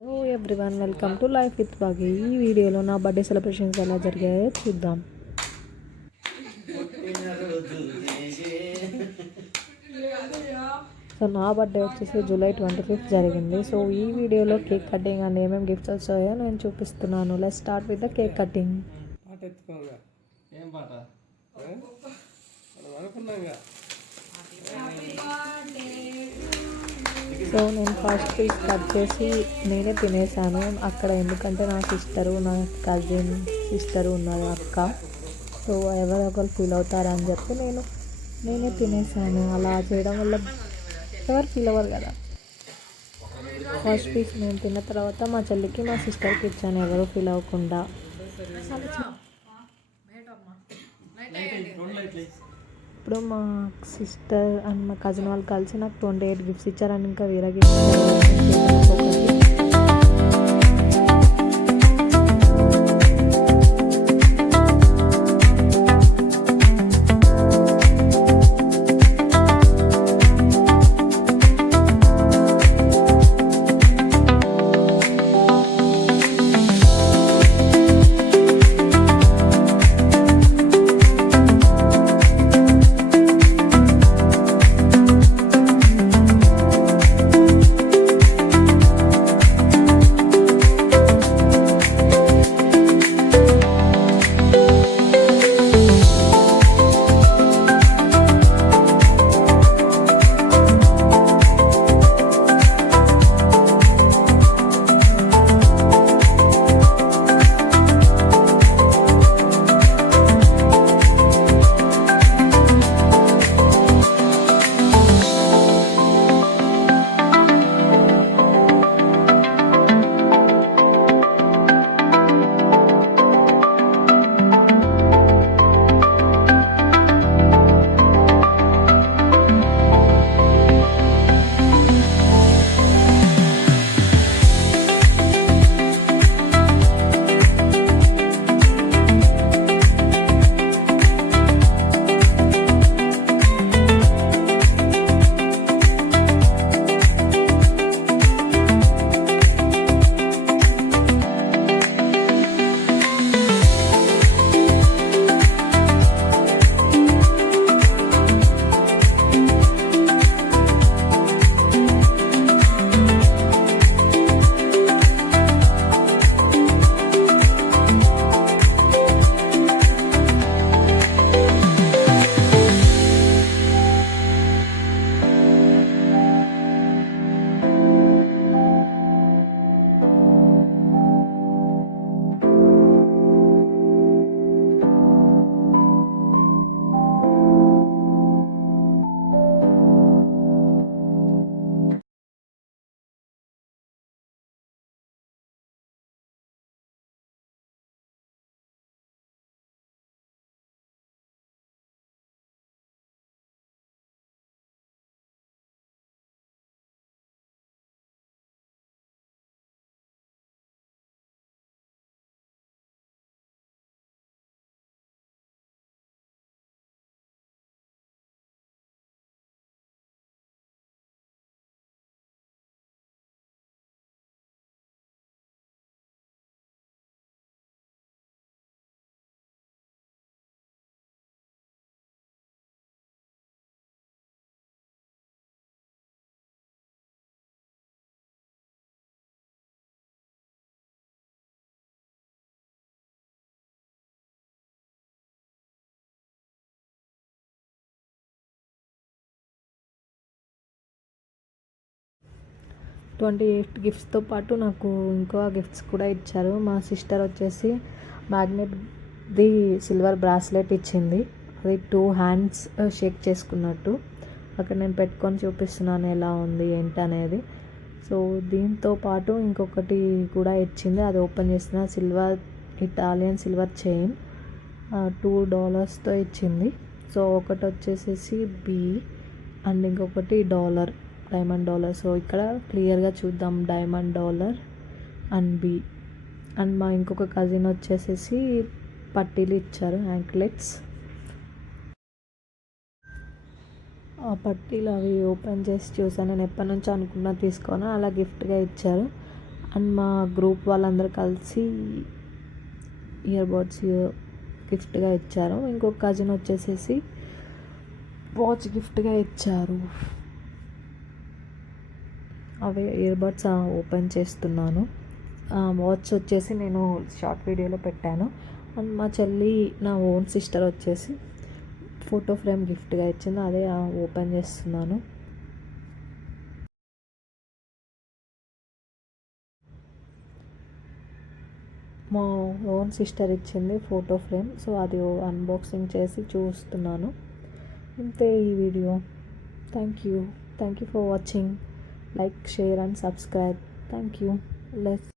Oh everyone welcome to life with Bagi ఈ వీడియోలో నా బర్త్డే సెలబ్రేషన్స్ ఎలా జరిగాయో చూద్దాం. సో నా బర్త్డే వచ్చేసి జూలై ట్వంటీ ఫిఫ్త్ జరిగింది. సో ఈ వీడియోలో కేక్ కటింగ్ అండ్ ఏమేమి గిఫ్ట్స్ వచ్చాయో నేను చూపిస్తున్నాను. Let start with the cake cutting పాట ఎత్తుకోగా. ఏం పాట? అనుకున్నాంగా. సో నేను ఫస్ట్ పీస్ కట్ చేసి నేనే తినేసాను. అక్కడ ఎందుకంటే నా సిస్టరు నా కజిన్ సిస్టరు ఉన్నారు అక్క. సో ఎవరో ఒకరు ఫీల్ అవుతారని చెప్పి నేను నేనే తినేసాను. అలా చేయడం వల్ల ఎవరు ఫీల్ అవ్వరు కదా. ఫస్ట్ పీస్ నేను తిన్న తర్వాత మా చెల్లికి మా సిస్టర్కి ఇచ్చాను. ఎవరు ఫీల్ అవ్వకుండా. ఇప్పుడు మా సిస్టర్ అండ్ మా కజిన్ వాళ్ళు కలిసి నాకు ట్వంటీ ఎయిట్ గిఫ్ట్స్ ఇచ్చారని ఇంకా వేరే గిఫ్ట్స్ ట్వంటీ ఎయిట్ గిఫ్ట్స్తో పాటు నాకు ఇంకో గిఫ్ట్స్ కూడా ఇచ్చారు. మా సిస్టర్ వచ్చేసి మ్యాగ్నెట్ది సిల్వర్ బ్రాస్లెట్ ఇచ్చింది. అది టూ హ్యాండ్స్ షేక్ చేసుకున్నట్టు. అక్కడ నేను పెట్టుకొని చూపిస్తున్నాను ఎలా ఉంది ఏంటి అనేది సో దీంతో పాటు ఇంకొకటి కూడా ఇచ్చింది. అది ఓపెన్ చేసిన silver Italian silver chain two డాలర్స్తో ఇచ్చింది. సో ఒకటి వచ్చేసేసి బి అండ్ ఇంకొకటి డాలర్ డైమండ్ డాలర్. సో ఇక్కడ క్లియర్గా చూద్దాం diamond dollar and B. And మా ఇంకొక కజిన్ వచ్చేసేసి పట్టీలు ఇచ్చారు యాంక్లెట్స్. ఆ పట్టీలు అవి ఓపెన్ చేసి చూసాను. నేను ఎప్పటి నుంచో అనుకున్నా తీసుకోను అలా గిఫ్ట్గా ఇచ్చారు. అండ్ మా గ్రూప్ వాళ్ళందరూ కలిసి ఇయర్ బడ్స్ గిఫ్ట్గా ఇచ్చారు. ఇంకొక కజిన్ వచ్చేసేసి వాచ్ గిఫ్ట్గా ఇచ్చారు. అవి ఇయర్బడ్స్ ఓపెన్ చేస్తున్నాను. వాచ్ వచ్చేసి నేను షార్ట్ వీడియోలో పెట్టాను. అండ్ మా చెల్లి నా ఓన్ సిస్టర్ వచ్చేసి ఫోటో ఫ్రేమ్ గిఫ్ట్గా ఇచ్చింది. అదే ఓపెన్ చేస్తున్నాను. మా ఓన్ సిస్టర్ ఇచ్చింది ఫోటో ఫ్రేమ్ సో అది అన్బాక్సింగ్ చేసి చూస్తున్నాను. ఇంతే ఈ video thank you thank you for watching like share and subscribe thank you less